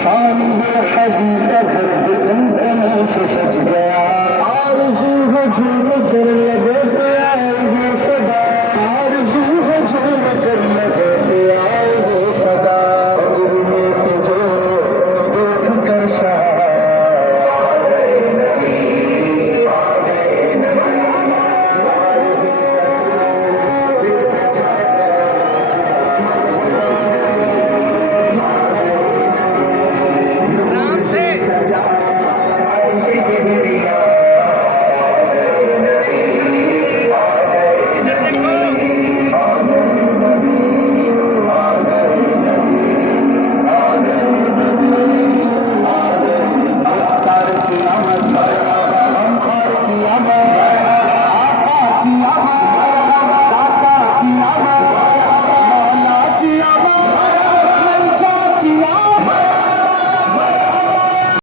सारी ये हजी का घर कंकनों से सज गया, आरज़ू हजूर कर लगे तो आएगी सदा।